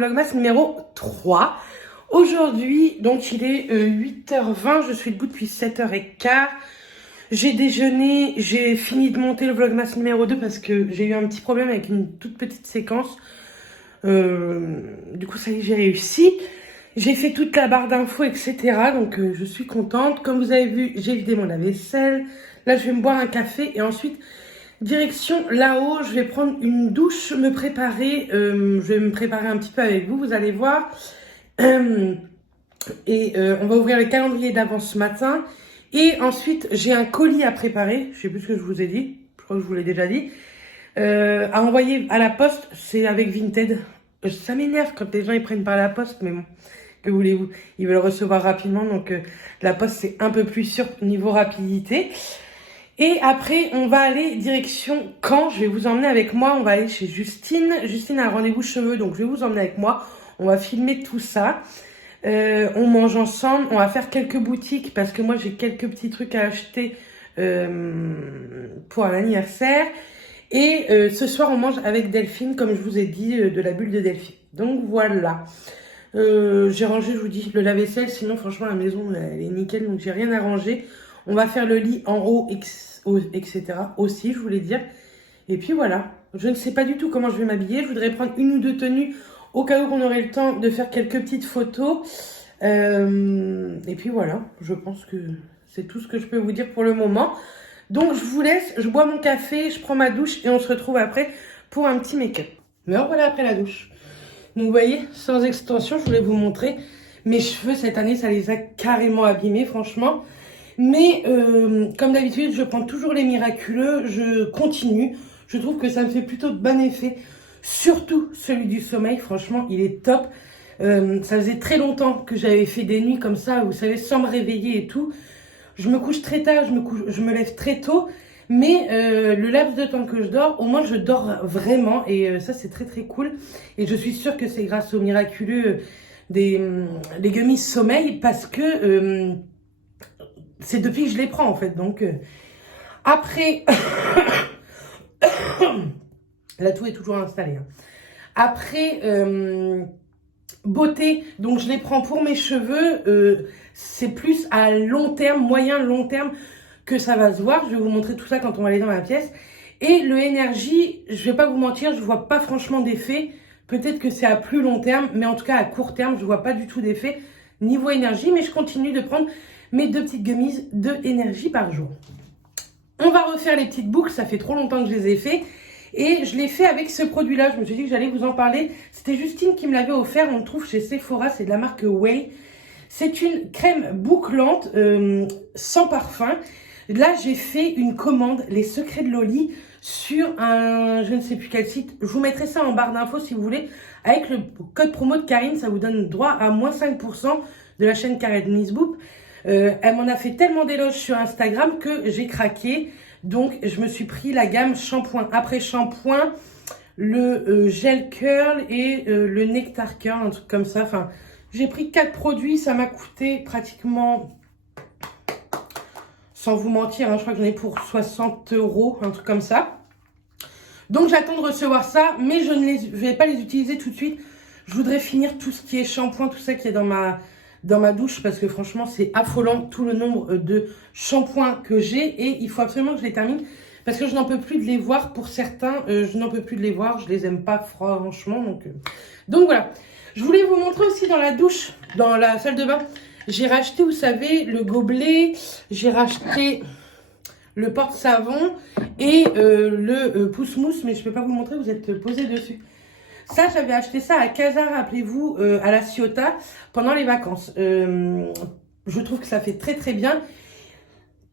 vlogmas numéro 3. Aujourd'hui, donc il est 8h20, je suis debout depuis 7h15. J'ai déjeuné, j'ai fini de monter le vlogmas numéro 2 parce que j'ai eu un petit problème avec une toute petite séquence. Du coup, ça y est, j'ai réussi. J'ai fait toute la barre d'infos, etc. Donc, je suis contente. Comme vous avez vu, j'ai vidé mon lave-vaisselle. Là, je vais me boire un café et ensuite, direction là-haut, je vais prendre une douche, me préparer. Je vais me préparer un petit peu avec vous, vous allez voir. On va ouvrir le calendrier d'avance ce matin. Et ensuite, j'ai un colis à préparer. Je sais plus ce que je vous ai dit. Je crois que je vous l'ai déjà dit. À envoyer à la poste, c'est avec Vinted. Ça m'énerve quand les gens ils prennent par la poste, mais bon, que voulez-vous, ils veulent recevoir rapidement, donc la poste c'est un peu plus sûr niveau rapidité. Et après, on va aller direction Caen. Je vais vous emmener avec moi. On va aller chez Justine. Justine a un rendez-vous cheveux, donc je vais vous emmener avec moi. On va filmer tout ça. On mange ensemble. On va faire quelques boutiques parce que moi j'ai quelques petits trucs à acheter pour un anniversaire. Et ce soir, on mange avec Delphine, comme je vous ai dit, de la bulle de Delphine. Donc voilà. J'ai rangé, je vous dis, le lave-vaisselle. Sinon, franchement, la maison, elle est nickel. Donc, j'ai rien à ranger. On va faire le lit en haut, etc. aussi, je voulais dire. Et puis voilà. Je ne sais pas du tout comment je vais m'habiller. Je voudrais prendre une ou deux tenues au cas où on aurait le temps de faire quelques petites photos. Et puis voilà. Je pense que c'est tout ce que je peux vous dire pour le moment. Donc, je vous laisse, je bois mon café, je prends ma douche et on se retrouve après pour un petit make-up. Mais voilà après la douche. Donc, vous voyez, sans extension, je voulais vous montrer. Mes cheveux, cette année, ça les a carrément abîmés, franchement. Mais, comme d'habitude, je prends toujours les miraculeux, je continue. Je trouve que ça me fait plutôt de bon effet. Surtout celui du sommeil, franchement, il est top. Ça faisait très longtemps que j'avais fait des nuits comme ça, vous savez, sans me réveiller et tout. Je me couche très tard, je me lève très tôt, mais le laps de temps que je dors, au moins je dors vraiment et ça c'est très très cool. Et je suis sûre que c'est grâce au miraculeux des gummies sommeil parce que c'est depuis que je les prends en fait. Donc après, la toux est toujours installée. Hein. Après, beauté, donc je les prends pour mes cheveux. C'est plus à long terme, moyen long terme que ça va se voir. Je vais vous montrer tout ça quand on va aller dans la pièce. Et le énergie, je vais pas vous mentir, je vois pas franchement d'effet. Peut-être que c'est à plus long terme, mais en tout cas à court terme, je vois pas du tout d'effet niveau énergie. Mais je continue de prendre mes deux petites gummies de énergie par jour. On va refaire les petites boucles, ça fait trop longtemps que je les ai fait. Et je l'ai fait avec ce produit-là, je me suis dit que j'allais vous en parler. C'était Justine qui me l'avait offert, on le trouve chez Sephora, c'est de la marque Way. C'est une crème bouclante sans parfum. Là, j'ai fait une commande, les secrets de Loli, sur un, je ne sais plus quel site. Je vous mettrai ça en barre d'infos si vous voulez. Avec le code promo de Karine, ça vous donne droit à moins 5% de la chaîne Karine Miss Boop. Elle m'en a fait tellement d'éloges sur Instagram que j'ai craqué. Donc, je me suis pris la gamme shampoing après shampoing, le gel curl et le nectar curl, un truc comme ça. Enfin, j'ai pris 4 produits, ça m'a coûté pratiquement, sans vous mentir, hein, je crois que j'en ai pour 60 €, un truc comme ça. Donc, j'attends de recevoir ça, mais je ne vais pas les utiliser tout de suite. Je voudrais finir tout ce qui est shampoing, tout ça qui est dans ma douche, parce que franchement, c'est affolant tout le nombre de shampoings que j'ai et il faut absolument que je les termine. Parce que je n'en peux plus de les voir pour certains, je n'en peux plus de les voir, je les aime pas franchement. Donc voilà. Je voulais vous montrer aussi dans la douche, dans la salle de bain. J'ai racheté, vous savez, le gobelet, j'ai racheté le porte-savon et le pousse-mousse, mais je ne peux pas vous le montrer, vous êtes posé dessus. Ça, j'avais acheté ça à Casa, rappelez-vous, à la Ciotat, pendant les vacances. Je trouve que ça fait très très bien.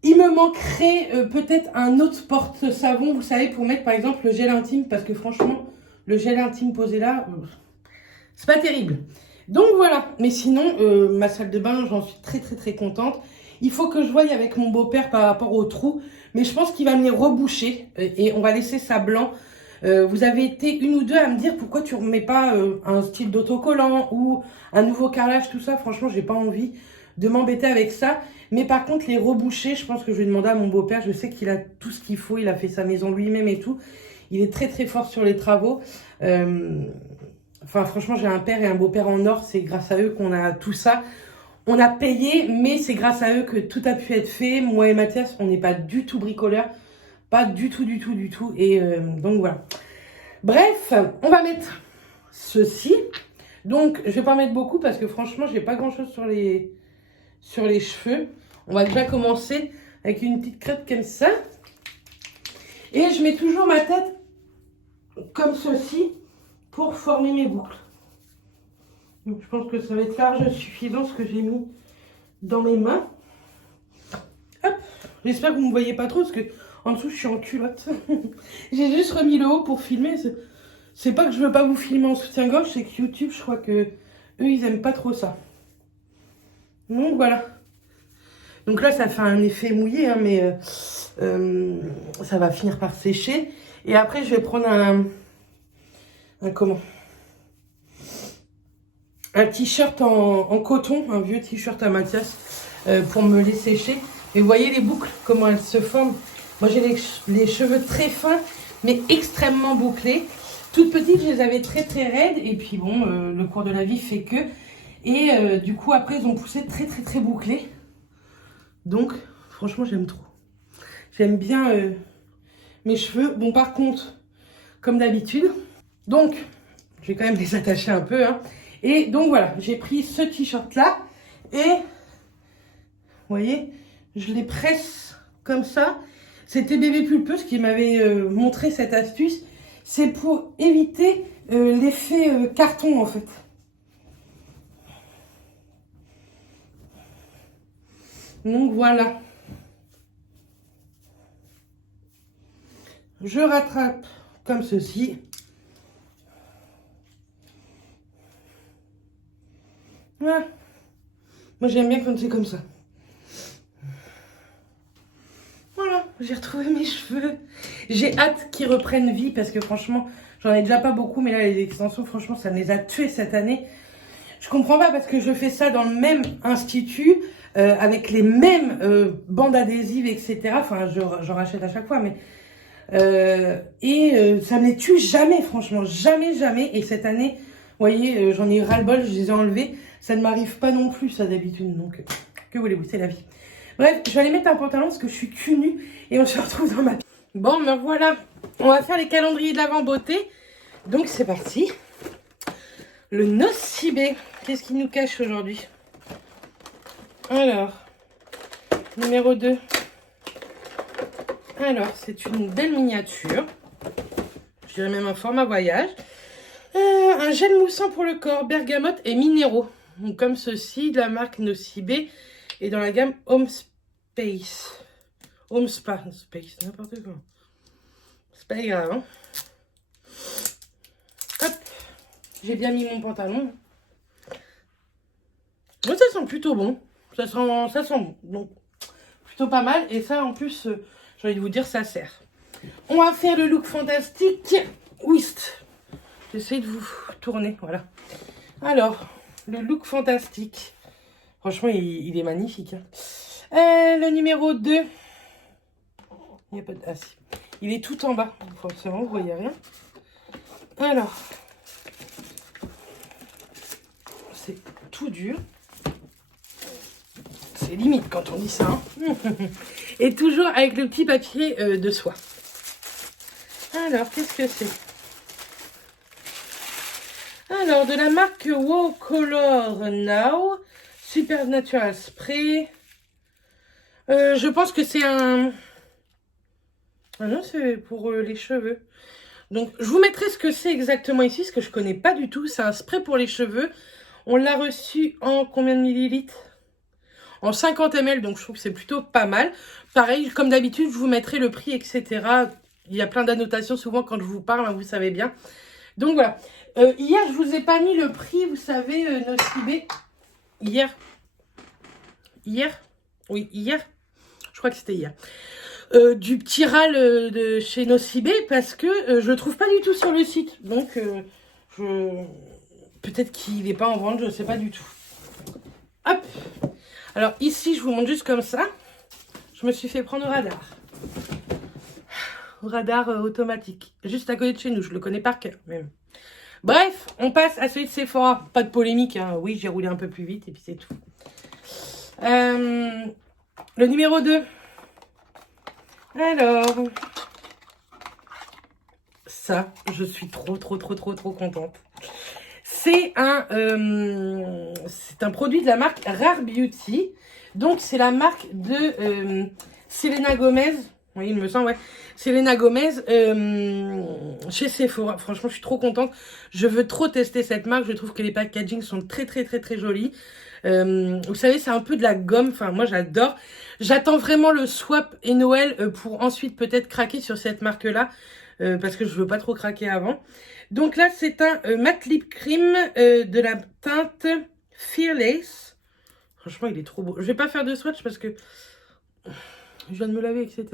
Il me manquerait peut-être un autre porte-savon, vous savez, pour mettre par exemple le gel intime, parce que franchement, le gel intime posé là, c'est pas terrible. Donc voilà, mais sinon, ma salle de bain, j'en suis très très très contente. Il faut que je voie avec mon beau-père par rapport aux trous, mais je pense qu'il va me les reboucher et on va laisser ça blanc. Vous avez été une ou deux à me dire pourquoi tu remets pas un style d'autocollant ou un nouveau carrelage, tout ça. Franchement, j'ai pas envie de m'embêter avec ça. Mais par contre, les reboucher, je pense que je vais demander à mon beau-père. Je sais qu'il a tout ce qu'il faut. Il a fait sa maison lui-même et tout. Il est très très fort sur les travaux. Enfin, franchement, j'ai un père et un beau-père en or. C'est grâce à eux qu'on a tout ça. On a payé, mais c'est grâce à eux que tout a pu être fait. Moi et Mathias, on n'est pas du tout bricoleurs. Pas du tout, du tout, du tout. Et donc, voilà. Bref, on va mettre ceci. Donc, je vais pas mettre beaucoup parce que franchement, j'ai pas grand-chose sur les cheveux. On va déjà commencer avec une petite crête comme ça. Et je mets toujours ma tête comme ceci pour former mes boucles. Donc, je pense que ça va être large suffisant ce que j'ai mis dans mes mains. Hop. J'espère que vous ne me voyez pas trop parce que en dessous, je suis en culotte. J'ai juste remis le haut pour filmer. C'est pas que je veux pas vous filmer en soutien-gorge, c'est que YouTube, je crois que eux, ils aiment pas trop ça. Donc, voilà. Donc là, ça fait un effet mouillé, hein, mais ça va finir par sécher. Et après, je vais prendre un t-shirt en coton, un vieux t-shirt à Mathias, pour me les sécher. Et vous voyez les boucles, comment elles se forment. Moi, j'ai les cheveux très fins, mais extrêmement bouclés. Toutes petites, je les avais très très raides. Et puis bon, le cours de la vie fait que. Et du coup, après, ils ont poussé très très très bouclés. Donc, franchement, j'aime trop. J'aime bien mes cheveux. Bon, par contre, comme d'habitude, donc, je vais quand même les attacher un peu. Hein. Et donc, voilà, j'ai pris ce t-shirt-là. Et, vous voyez, je les presse comme ça. C'était Bébé Pulpeuse qui m'avait montré cette astuce. C'est pour éviter l'effet carton, en fait. Donc, voilà. Je rattrape comme ceci. Voilà. Moi, j'aime bien quand c'est comme ça. Voilà, j'ai retrouvé mes cheveux. J'ai hâte qu'ils reprennent vie parce que franchement, j'en ai déjà pas beaucoup. Mais là, les extensions, franchement, ça me les a tués cette année. Je comprends pas parce que je fais ça dans le même institut, avec les mêmes bandes adhésives, etc. Enfin, j'en rachète à chaque fois, mais... ça me les tue jamais, franchement. Jamais, jamais. Et cette année, vous voyez, j'en ai eu ras-le-bol, je les ai enlevés. Ça ne m'arrive pas non plus, ça, d'habitude. Donc, que voulez-vous, c'est la vie. Bref, je vais aller mettre un pantalon parce que je suis cul nue et on se retrouve dans ma... Bon, ben voilà. On va faire les calendriers de l'Avent beauté. Donc, c'est parti. Le Nocibé. Qu'est-ce qu'il nous cache aujourd'hui? Alors, numéro 2. Alors, c'est une belle miniature. Je dirais même un format voyage. Un gel moussant pour le corps, bergamote et minéraux. Donc, comme ceci, de la marque Nocibé. Et dans la gamme Home Space. Home Spa. Space, n'importe quoi. C'est pas grave, hein. Hop. J'ai bien mis mon pantalon. Moi, ça sent plutôt bon. Ça sent bon. Donc, plutôt pas mal. Et ça, en plus, j'ai envie de vous dire, ça sert. On va faire le look fantastique. Whist. J'essaie de vous tourner, voilà. Alors, le look fantastique. Franchement, il est magnifique. Hein. Le numéro 2. Il n'y a pas de... Ah si. Il est tout en bas. Forcément, vous voyez rien. Alors. C'est tout dur. C'est limite quand on dit ça. Hein. Et toujours avec le petit papier de soie. Alors, qu'est-ce que c'est? Alors, de la marque Wow Color Now. Supernatural Spray. Je pense que c'est un... Ah non, c'est pour les cheveux. Donc, je vous mettrai ce que c'est exactement ici, ce que je connais pas du tout. C'est un spray pour les cheveux. On l'a reçu en combien de millilitres? En 50 ml, donc je trouve que c'est plutôt pas mal. Pareil, comme d'habitude, je vous mettrai le prix, etc. Il y a plein d'annotations souvent quand je vous parle, hein, vous savez bien. Donc voilà. Hier, je vous ai pas mis le prix, vous savez, Nocibé. Hier. Oui, hier. Je crois que c'était hier. Du petit râle de chez Nocibé parce que je le trouve pas du tout sur le site. Donc, peut-être qu'il n'est pas en vente, je ne sais pas du tout. Hop. Alors ici, je vous montre juste comme ça. Je me suis fait prendre au radar. Au radar automatique. Juste à côté de chez nous, je le connais par cœur même. Bref, on passe à celui de Sephora. Pas de polémique, hein. Oui, j'ai roulé un peu plus vite et puis c'est tout. Le numéro 2. Alors, ça, je suis trop contente. C'est un produit de la marque Rare Beauty. Donc, c'est la marque de Selena Gomez. Oui, il me semble, ouais. Selena Gomez chez Sephora. Franchement, je suis trop contente. Je veux trop tester cette marque. Je trouve que les packagings sont très jolis. Vous savez, c'est un peu de la gomme. Enfin, moi, j'adore. J'attends vraiment le swap et Noël pour ensuite peut-être craquer sur cette marque-là. Parce que je veux pas trop craquer avant. Donc là, c'est un matte lip cream de la teinte Fearless. Franchement, il est trop beau. Je vais pas faire de swatch parce que je viens de me laver, etc.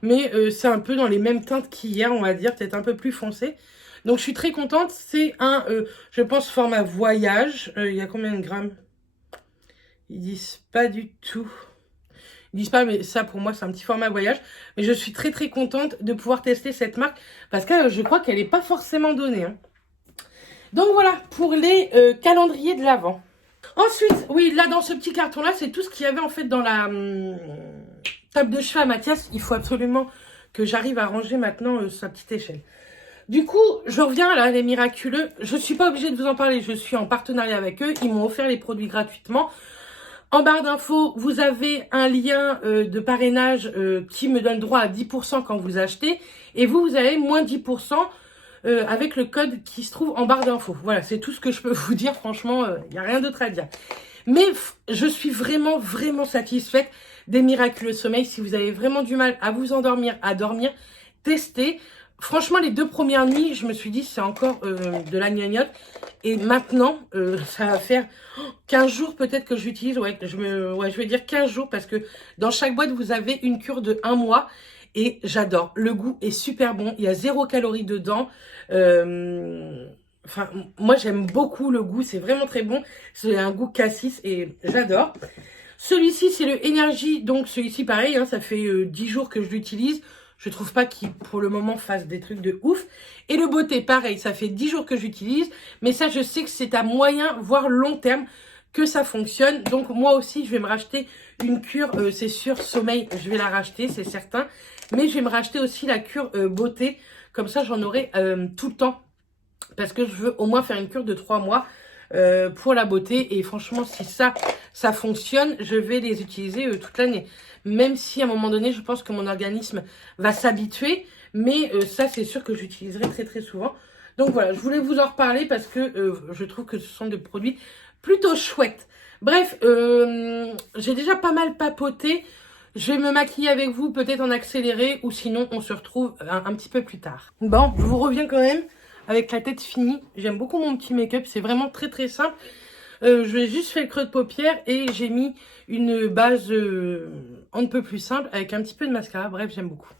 Mais c'est un peu dans les mêmes teintes qu'hier, on va dire. Peut-être un peu plus foncé. Donc, je suis très contente. C'est un, je pense, format voyage. Il y a combien de grammes? Ils disent pas du tout. Ils disent pas, mais ça, pour moi, c'est un petit format voyage. Mais je suis très contente de pouvoir tester cette marque. Parce que je crois qu'elle n'est pas forcément donnée. Hein. Donc, voilà, pour les calendriers de l'Avent. Ensuite, oui, là, dans ce petit carton-là, c'est tout ce qu'il y avait, en fait, dans la table de chevet à Mathias. Il faut absolument que j'arrive à ranger maintenant sa petite échelle. Du coup, je reviens là, les miraculeux. Je suis pas obligée de vous en parler. Je suis en partenariat avec eux. Ils m'ont offert les produits gratuitement. En barre d'infos, vous avez un lien de parrainage qui me donne droit à 10% quand vous achetez. Et vous avez moins 10% avec le code qui se trouve en barre d'infos. Voilà, c'est tout ce que je peux vous dire. Franchement, il n'y a rien d'autre à dire. Mais je suis vraiment satisfaite des miraculeux sommeil. Si vous avez vraiment du mal à vous endormir, à dormir, testez. Franchement, les 2 premières nuits, je me suis dit, c'est encore de la gnognotte. Et maintenant, ça va faire 15 jours peut-être que j'utilise. Ouais, je vais dire 15 jours parce que dans chaque boîte, vous avez une cure de 1 mois. Et j'adore. Le goût est super bon. Il y a 0 calories dedans. Enfin, moi, j'aime beaucoup le goût. C'est vraiment très bon. C'est un goût cassis et j'adore. Celui-ci, c'est le Energy. Donc, celui-ci, pareil, hein, ça fait 10 jours que je l'utilise. Je trouve pas qu'il, pour le moment, fasse des trucs de ouf. Et le Beauté, pareil, ça fait 10 jours que j'utilise. Mais ça, je sais que c'est à moyen, voire long terme, que ça fonctionne. Donc, moi aussi, je vais me racheter une cure, c'est sûr, sommeil, je vais la racheter, c'est certain. Mais je vais me racheter aussi la cure Beauté. Comme ça, j'en aurai tout le temps. Parce que je veux au moins faire une cure de 3 mois pour la beauté. Et franchement, si ça fonctionne, je vais les utiliser toute l'année. Même si à un moment donné, je pense que mon organisme va s'habituer. Mais ça, c'est sûr que j'utiliserai très souvent. Donc voilà, je voulais vous en reparler parce que je trouve que ce sont des produits plutôt chouettes. Bref, j'ai déjà pas mal papoté. Je vais me maquiller avec vous, peut-être en accéléré. Ou sinon, on se retrouve un petit peu plus tard. Bon, je vous reviens quand même avec la tête finie. J'aime beaucoup mon petit make-up. C'est vraiment très simple. Je vais juste faire le creux de paupière et j'ai mis une base on ne peut plus simple avec un petit peu de mascara. Bref, j'aime beaucoup.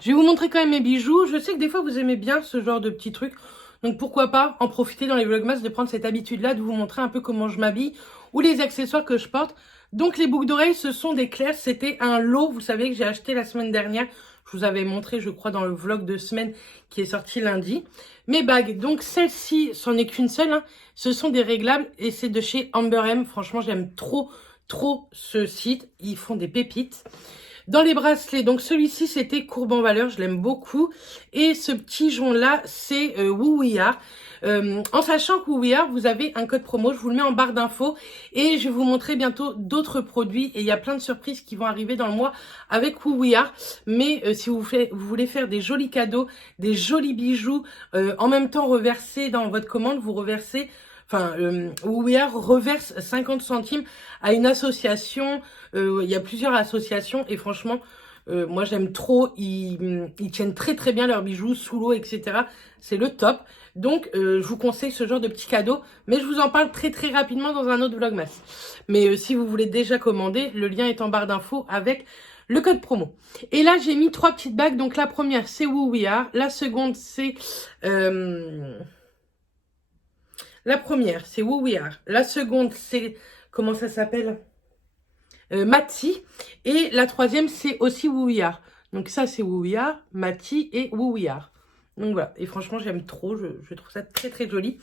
Je vais vous montrer quand même mes bijoux. Je sais que des fois, vous aimez bien ce genre de petits trucs. Donc, pourquoi pas en profiter dans les vlogmas de prendre cette habitude-là, de vous montrer un peu comment je m'habille ou les accessoires que je porte. Donc, les boucles d'oreilles, ce sont des clairs. C'était un lot, vous savez, que j'ai acheté la semaine dernière. Je vous avais montré, je crois, dans le vlog de semaine qui est sorti lundi. Mes bagues, donc celle-ci, c'en est qu'une seule. Hein. Ce sont des réglables et c'est de chez Amber M. Franchement, j'aime trop ce site. Ils font des pépites. Dans les bracelets, donc celui-ci, c'était Courbe en Valeur. Je l'aime beaucoup. Et ce petit jonc-là, c'est Woo We Are. En sachant que Woo We Are, vous avez un code promo. Je vous le mets en barre d'infos. Et je vais vous montrer bientôt d'autres produits. Et il y a plein de surprises qui vont arriver dans le mois avec Woo We Are. Mais si vous voulez faire des jolis cadeaux, des jolis bijoux, en même temps reverser dans votre commande, vous reversez... Enfin, Woo We Are reverse 50 centimes à une association. Il y a plusieurs associations et franchement, moi j'aime trop. Ils tiennent très bien leurs bijoux sous l'eau, etc. C'est le top. Donc, je vous conseille ce genre de petits cadeaux. Mais je vous en parle très rapidement dans un autre vlogmas. Mais si vous voulez déjà commander, le lien est en barre d'infos avec le code promo. Et là, j'ai mis 3 petites bagues. Donc, la première, c'est Woo We Are. La seconde, c'est... La première, c'est Woo We Are. La seconde, c'est... Comment ça s'appelle Mati. Et la troisième, c'est aussi Woo We Are. Donc ça, c'est Woo We Are, Mati et Woo We Are. Donc voilà, et franchement j'aime trop, je trouve ça très très joli.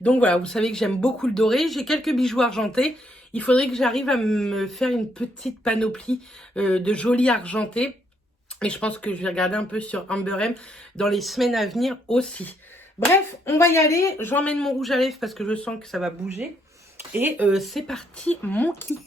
Donc voilà, vous savez que j'aime beaucoup le doré. J'ai quelques bijoux argentés. Il faudrait que j'arrive à me faire une petite panoplie de jolis argentés. Et je pense que je vais regarder un peu sur Amber M dans les semaines à venir aussi. Bref, on va y aller. J'emmène mon rouge à lèvres parce que je sens que ça va bouger. Et c'est parti, mon kit.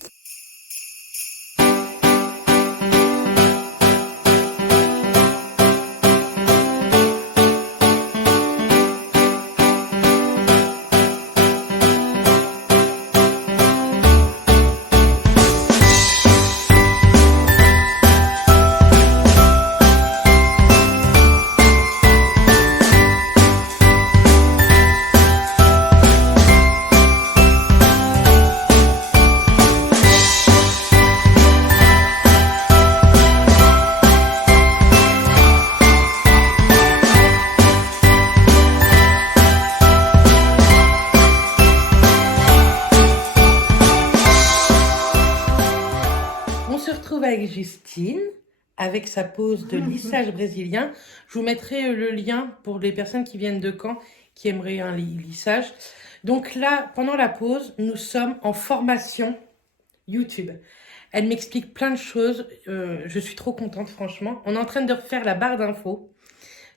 Avec Justine, avec sa pose de lissage brésilien. Je vous mettrai le lien pour les personnes qui viennent de Caen, qui aimeraient un lissage. Donc là, pendant la pause, nous sommes en formation YouTube. Elle m'explique plein de choses. Je suis trop contente, franchement. On est en train de refaire la barre d'infos.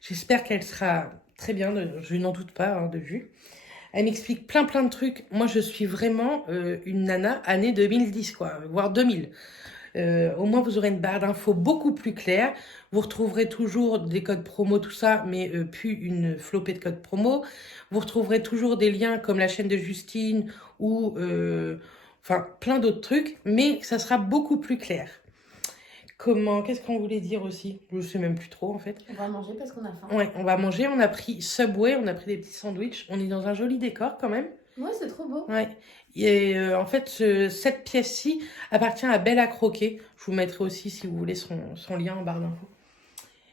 J'espère qu'elle sera très bien, je n'en doute pas, hein, de vue. Elle m'explique plein de trucs. Moi, je suis vraiment une nana année 2010, quoi, voire 2000. Au moins, vous aurez une barre d'infos beaucoup plus claire. Vous retrouverez toujours des codes promo, tout ça, mais plus une flopée de codes promo. Vous retrouverez toujours des liens comme la chaîne de Justine ou enfin plein d'autres trucs, mais ça sera beaucoup plus clair. Qu'est-ce qu'on voulait dire aussi? Je ne sais même plus trop en fait. On va manger parce qu'on a faim. Ouais, on va manger. On a pris Subway, on a pris des petits sandwichs. On est dans un joli décor quand même. Ouais, c'est trop beau. Ouais. Et en fait, cette pièce-ci appartient à Belle à Croquer. Je vous mettrai aussi, si vous voulez, son lien en barre d'infos.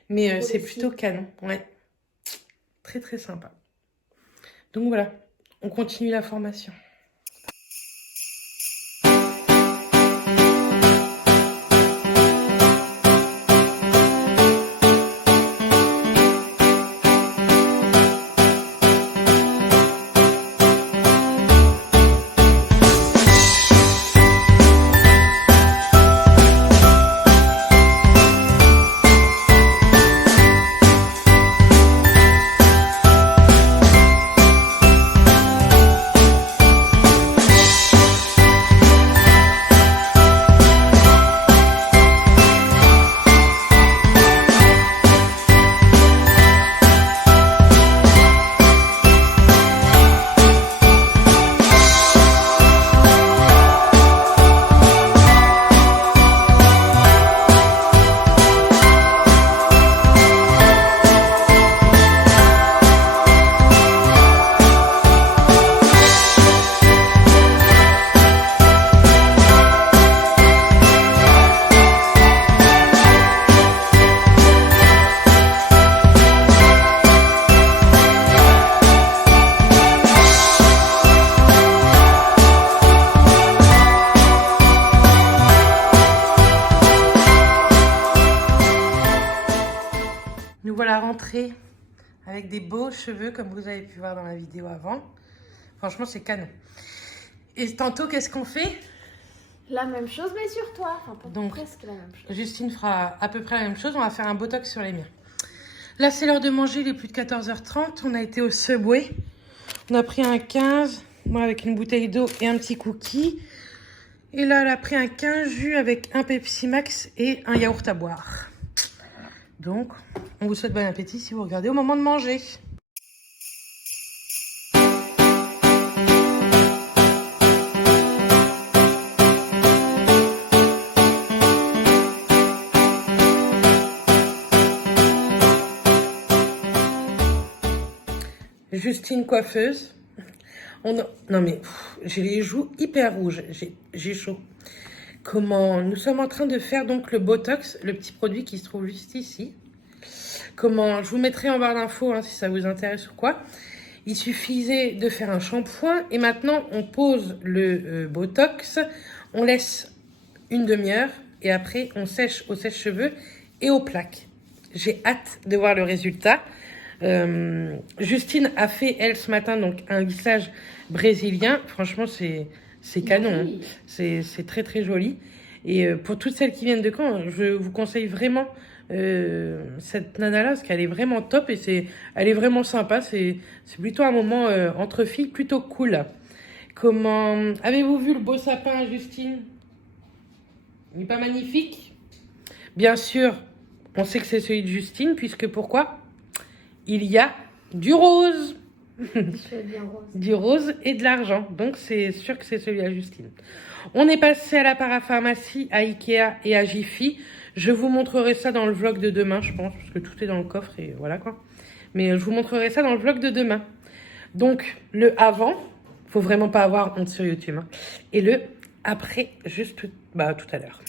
Mais c'est plutôt canon. Ouais. Très, très sympa. Donc voilà, on continue la formation. Nous voilà rentrés avec des beaux cheveux comme vous avez pu voir dans la vidéo avant. Franchement, c'est canon. Et tantôt, qu'est-ce qu'on fait? La même chose, mais sur toi. Enfin, Donc, presque la même chose. Justine fera à peu près la même chose. On va faire un botox sur les miens. Là, c'est l'heure de manger. Il est plus de 14h30. On a été au Subway. On a pris un 15. Moi, avec une bouteille d'eau et un petit cookie. Et là, elle a pris un 15 jus avec un Pepsi Max et un yaourt à boire. Donc, on vous souhaite bon appétit si vous regardez au moment de manger. Justine coiffeuse. Non mais, j'ai les joues hyper rouges. J'ai chaud. Nous sommes en train de faire donc le Botox, le petit produit qui se trouve juste ici. Je vous mettrai en barre d'infos hein, si ça vous intéresse ou quoi. Il suffisait de faire un shampoing et maintenant on pose le Botox. On laisse une demi-heure et après on sèche au sèche-cheveux et aux plaques. J'ai hâte de voir le résultat. Justine a fait, elle, ce matin, donc un lissage brésilien. Franchement, c'est canon. Hein. C'est très, très joli. Et pour toutes celles qui viennent de Caen, je vous conseille vraiment cette nana-là, parce qu'elle est vraiment top et elle est vraiment sympa. C'est plutôt un moment entre filles plutôt cool. Comment avez-vous vu le beau sapin, Justine? Il n'est pas magnifique? Bien sûr, on sait que c'est celui de Justine, puisque pourquoi? Il y a du rose. Du rose et de l'argent. Donc, c'est sûr que c'est celui à Justine. On est passé à la parapharmacie, à Ikea et à Jiffy. Je vous montrerai ça dans le vlog de demain, je pense, parce que tout est dans le coffre et voilà quoi. Mais je vous montrerai ça dans le vlog de demain. Donc, le avant, faut vraiment pas avoir honte sur YouTube. Hein. Et le après, juste tout à l'heure.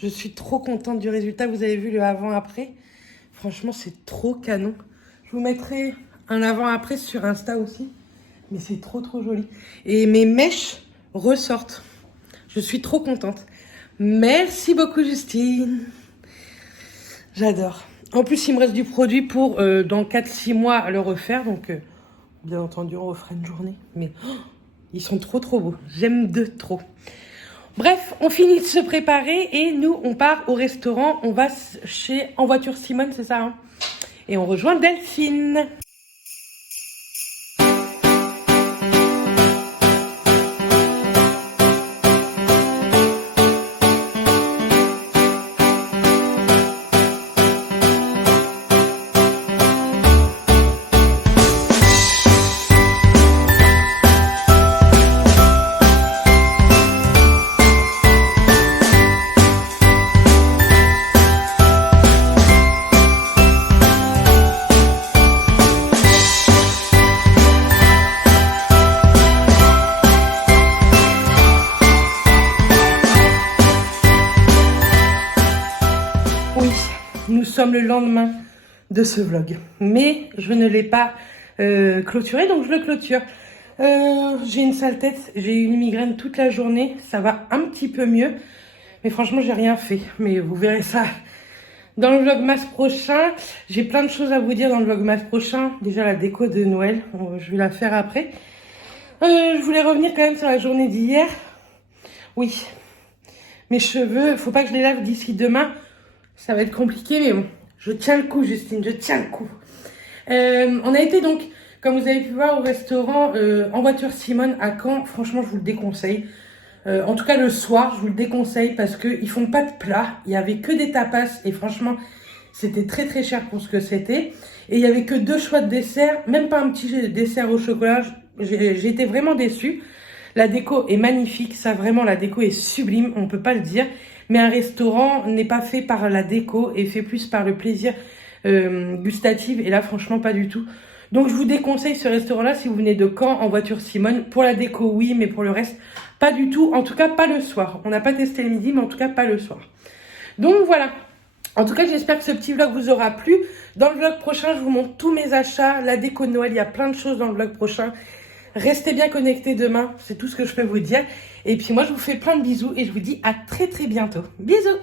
Je suis trop contente du résultat. Vous avez vu le avant-après. Franchement, c'est trop canon. Je vous mettrai un avant-après sur Insta aussi. Mais c'est trop, trop joli. Et mes mèches ressortent. Je suis trop contente. Merci beaucoup, Justine. J'adore. En plus, il me reste du produit pour, dans 4-6 mois, le refaire. Donc, bien entendu, on refera une journée. Mais ils sont trop, trop beaux. J'aime de trop. Bref, on finit de se préparer et nous, on part au restaurant. On va chez En Voiture Simone, c'est ça hein? Et on rejoint Delphine. Nous sommes le lendemain de ce vlog, mais je ne l'ai pas clôturé, donc je le clôture. J'ai une sale tête, j'ai eu une migraine toute la journée, ça va un petit peu mieux, mais franchement j'ai rien fait, mais vous verrez ça dans le vlogmas prochain. J'ai plein de choses à vous dire dans le vlogmas prochain, déjà la déco de Noël, je vais la faire après. Je voulais revenir quand même sur la journée d'hier. Oui, mes cheveux, faut pas que je les lave d'ici demain. Ça va être compliqué, mais bon, je tiens le coup, Justine, je tiens le coup. On a été donc, comme vous avez pu voir, au restaurant En Voiture Simone à Caen. Franchement, je vous le déconseille. En tout cas, le soir, je vous le déconseille parce qu'ils font pas de plats. Il y avait que des tapas et franchement, c'était très très cher pour ce que c'était. Et il y avait que 2 choix de dessert, même pas un petit dessert au chocolat. J'ai été vraiment déçue. La déco est magnifique, ça vraiment, la déco est sublime, on peut pas le dire. Mais un restaurant n'est pas fait par la déco et fait plus par le plaisir gustatif. Et là, franchement, pas du tout. Donc, je vous déconseille ce restaurant-là si vous venez de Caen En Voiture Simone. Pour la déco, oui, mais pour le reste, pas du tout. En tout cas, pas le soir. On n'a pas testé le midi, mais en tout cas, pas le soir. Donc, voilà. En tout cas, j'espère que ce petit vlog vous aura plu. Dans le vlog prochain, je vous montre tous mes achats. La déco de Noël, il y a plein de choses dans le vlog prochain. Restez bien connectés demain, c'est tout ce que je peux vous dire. Et puis moi, je vous fais plein de bisous et je vous dis à très très bientôt. Bisous!